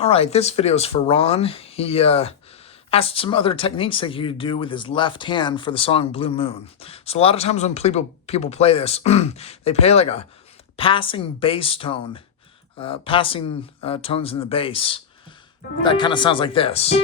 All right, this video is for Ron. He asked some other techniques that you could do with his left hand for the song Blue Moon. So a lot of times when people play this, they play like a passing bass tone, passing tones in the bass. That kind of sounds like this.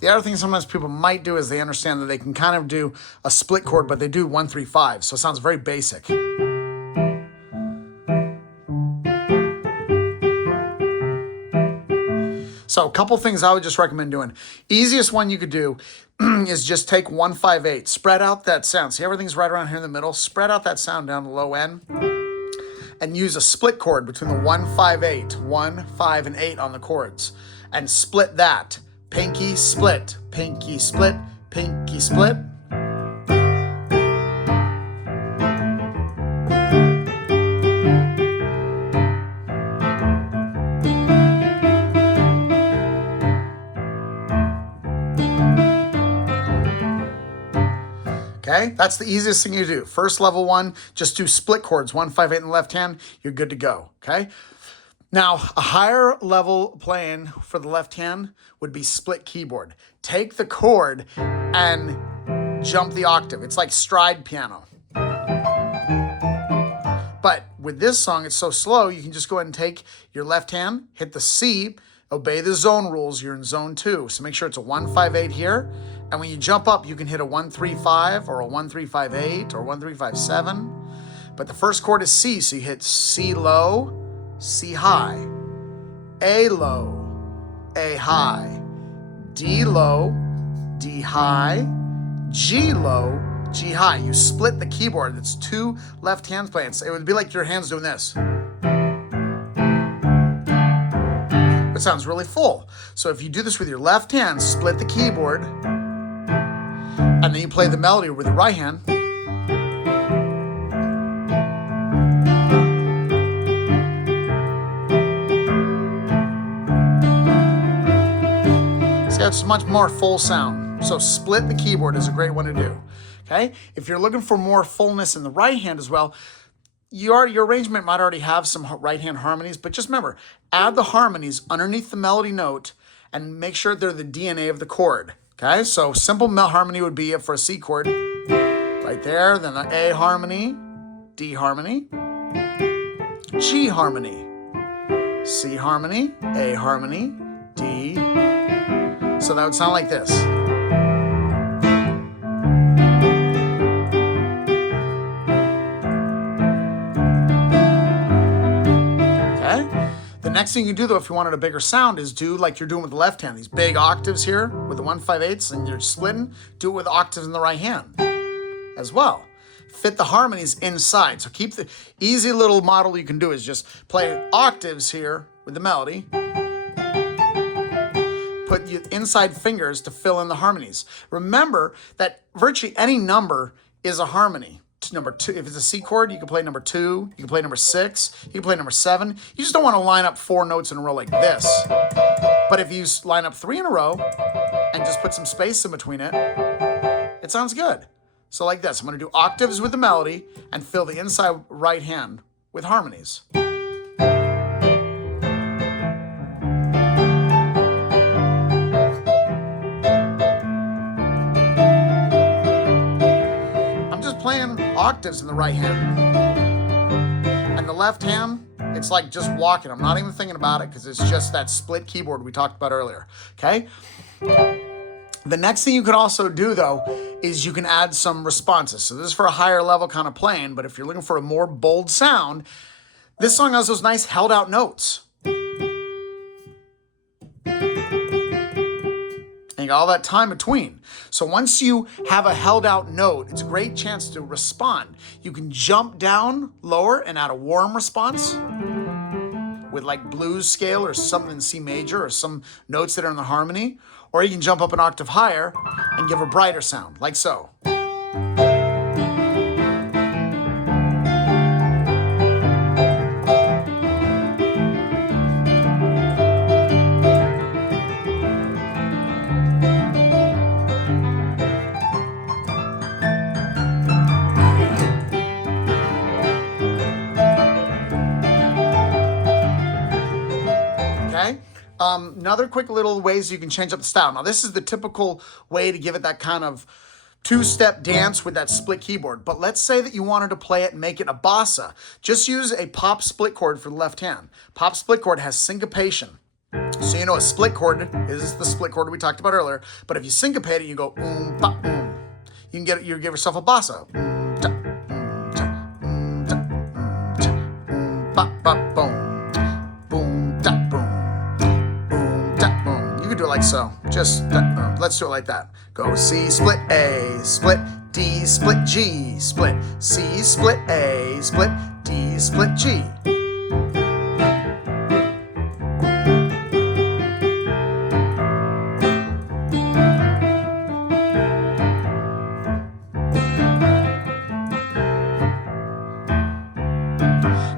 The other thing sometimes people might do is they understand that they can kind of do a split chord, but they do 1, 3, 5. So it sounds very basic. So a couple things I would just recommend doing. Easiest one you could do is just take 1, 5, 8. Spread out that sound. See, everything's right around here in the middle. Spread out that sound down the low end and use a split chord between the 1, 5, 8. 1, 5, and 8 on the chords. And split that. Pinky split, pinky split, pinky split. Okay, that's the easiest thing you do. First level one, just do split chords, 1, 5, 8 in the left hand, you're good to go, okay? Now, a higher level playing for the left hand would be split keyboard. Take the chord and jump the octave. It's like stride piano. But with this song, it's so slow, you can just go ahead and take your left hand, hit the C, obey the zone rules, you're in zone 2. So make sure it's a 1, 5, 8 here. And when you jump up, you can hit a 1, 3, 5 or a 1, 3, 5, 8 or 1, 3, 5, 7. But the first chord is C, so you hit C low, C high, A low, A high, D low, D high, G low, G high. You split the keyboard. It's 2 left hands playing. It would be like your hands doing this. It sounds really full. So if you do this with your left hand, split the keyboard, and then you play the melody with the right hand. It's much more full sound. So split the keyboard is a great one to do. Okay? If you're looking for more fullness in the right hand as well, your arrangement might already have some right hand harmonies, but just remember, add the harmonies underneath the melody note and make sure they're the DNA of the chord. Okay? So simple harmony would be for a C chord right there, then the A harmony, D harmony, G harmony, C harmony, A harmony, D. So that would sound like this. Okay? The next thing you do, though, if you wanted a bigger sound, is do like you're doing with the left hand. These big octaves here with the 1, 5, 8s, and you're splitting. Do it with octaves in the right hand as well. Fit the harmonies inside. So keep the easy little model you can do is just play octaves here with the melody. Put your inside fingers to fill in the harmonies. Remember that virtually any number is a harmony. Number 2, if it's a C chord, you can play number 2, you can play number 6, you can play number 7. You just don't want to line up 4 notes in a row like this. But if you line up 3 in a row and just put some space in between it, it sounds good. So like this, I'm going to do octaves with the melody and fill the inside right hand with harmonies. Playing octaves in the right hand, and the left hand, it's like just walking. I'm not even thinking about it because it's just that split keyboard we talked about earlier. Okay, the next thing you can also do, though, is you can add some responses. So this is for a higher level kind of playing, but if you're looking for a more bold sound, this song has those nice held out notes. And you got all that time between. So once you have a held out note, it's a great chance to respond. You can jump down lower and add a warm response with like blues scale or something in C major or some notes that are in the harmony. Or you can jump up an octave higher and give a brighter sound, like so. Another quick little ways you can change up the style. Now, this is the typical way to give it that kind of two-step dance with that split keyboard. But let's say that you wanted to play it and make it a bossa. Just use a pop split chord for the left hand. Pop split chord has syncopation. So you know a split chord is the split chord we talked about earlier. But if you syncopate it, you go ba, You can give yourself a bossa. Ba, ba, boom. Boom, da, boom. Boom, da, boom. You can do it like so. Just, let's do it like that. Go C, split A, split D, split G, split C, split A, split D, split G.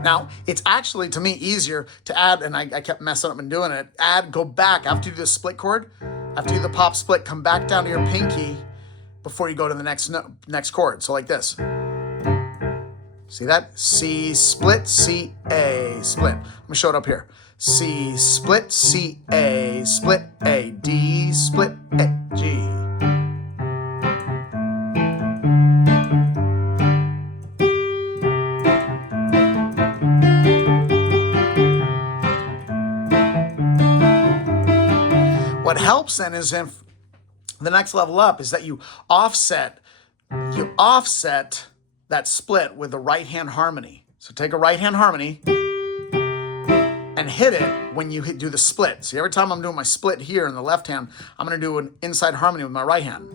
Now, it's actually, to me, easier to add, and I kept messing up and doing it, go back, after you do the split chord, after you do the pop split, come back down to your pinky before you go to the next chord. So like this. See that? C, split, C, A, split. I'm gonna show it up here. C, split, C, A, split, A, D, split, A, G. What helps then is if the next level up is that you offset that split with the right hand harmony. So take a right hand harmony and hit it when you do the split. See, every time I'm doing my split here in the left hand, I'm going to do an inside harmony with my right hand.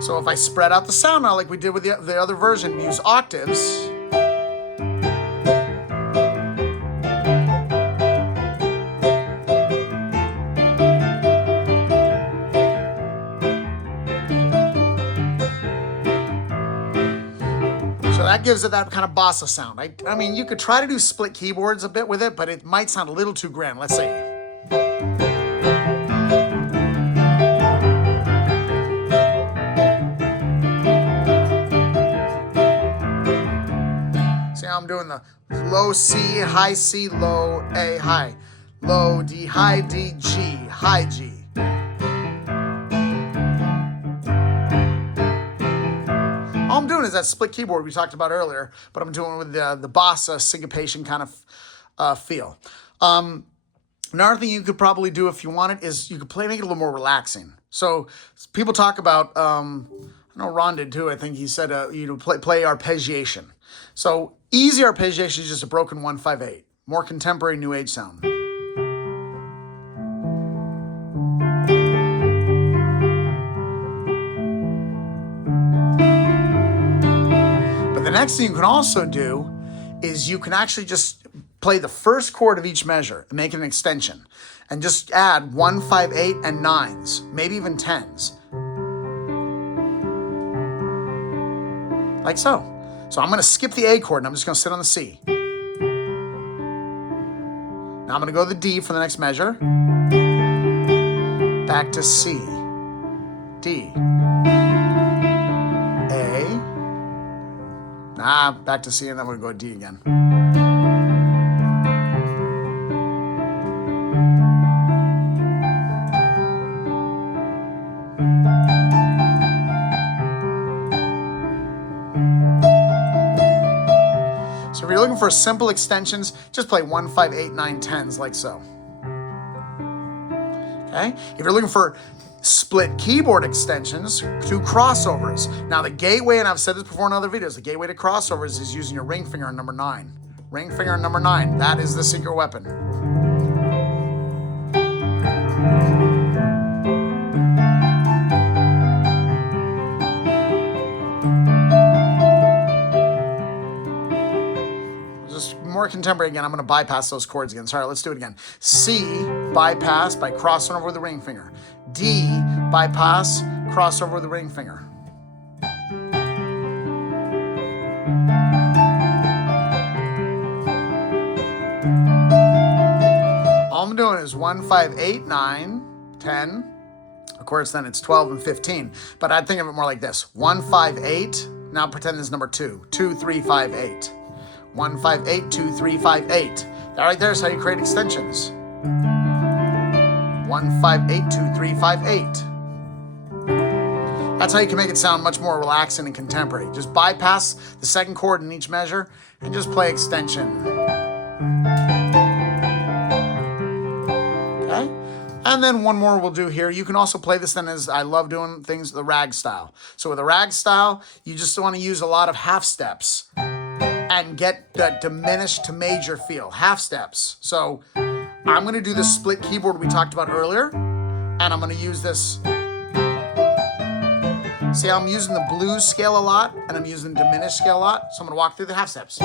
So if I spread out the sound now like we did with the other version, use octaves. So that gives it that kind of bossa sound. I mean, you could try to do split keyboards a bit with it, but it might sound a little too grand. Let's see. I'm doing the low C, high C, low A, high. Low D, high D, G, high G. All I'm doing is that split keyboard we talked about earlier, but I'm doing it with the bossa syncopation kind of feel. Another thing you could probably do if you want it is you could make it a little more relaxing. So people talk about, I know Ron did too, I think he said, play arpeggiation. So easy arpeggiation is just a broken 1-5-8. More contemporary new age sound. But the next thing you can also do is you can actually just play the first chord of each measure and make it an extension. And just add 1-5-8 and 9s, maybe even 10s. Like so. So I'm going to skip the A chord and I'm just going to sit on the C. Now I'm going to go to the D for the next measure. Back to C. D. A. Back to C and then we're going to go to D again. So if you're looking for simple extensions, just play 1-5-8, 9, 10s like so. Okay? If you're looking for split keyboard extensions, do crossovers. Now the gateway, and I've said this before in other videos, the gateway to crossovers is using your ring finger on number 9. Ring finger on number 9. That is the secret weapon. More contemporary again. I'm going to bypass those chords again. Sorry, let's do it again. C, bypass by crossing over the ring finger. D, bypass, cross over the ring finger. All I'm doing is 1, 5, 8, 9, 10, Of course, then it's 12 and 15. But I'd think of it more like this. 1, 5, 8. Now pretend this is number 2. 2, 3, 5, 8. 1, 5, 8, 2, 3, 5, 8. That right there is how you create extensions. 1, 5, 8, 2, 3, 5, 8. That's how you can make it sound much more relaxing and contemporary. Just bypass the second chord in each measure and just play extension. Okay? And then one more we'll do here. You can also play this then as I love doing things the rag style. So with a rag style, you just want to use a lot of half steps and get the diminished to major feel. Half steps. So I'm going to do this split keyboard we talked about earlier, and I'm going to use this. See, I'm using the blues scale a lot, and I'm using the diminished scale a lot, so I'm going to walk through the half steps.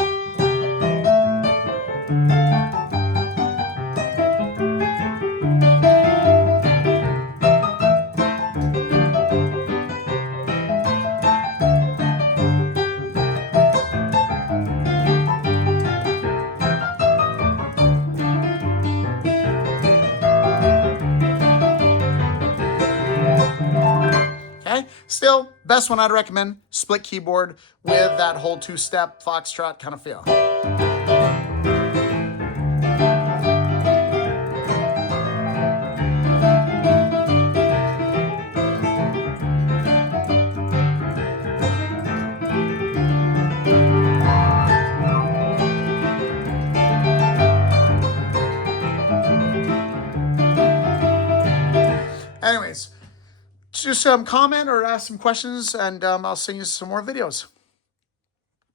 Still, best one I'd recommend, split keyboard with that whole two-step foxtrot kind of feel. Anyways, just comment or ask some questions, and I'll send you some more videos.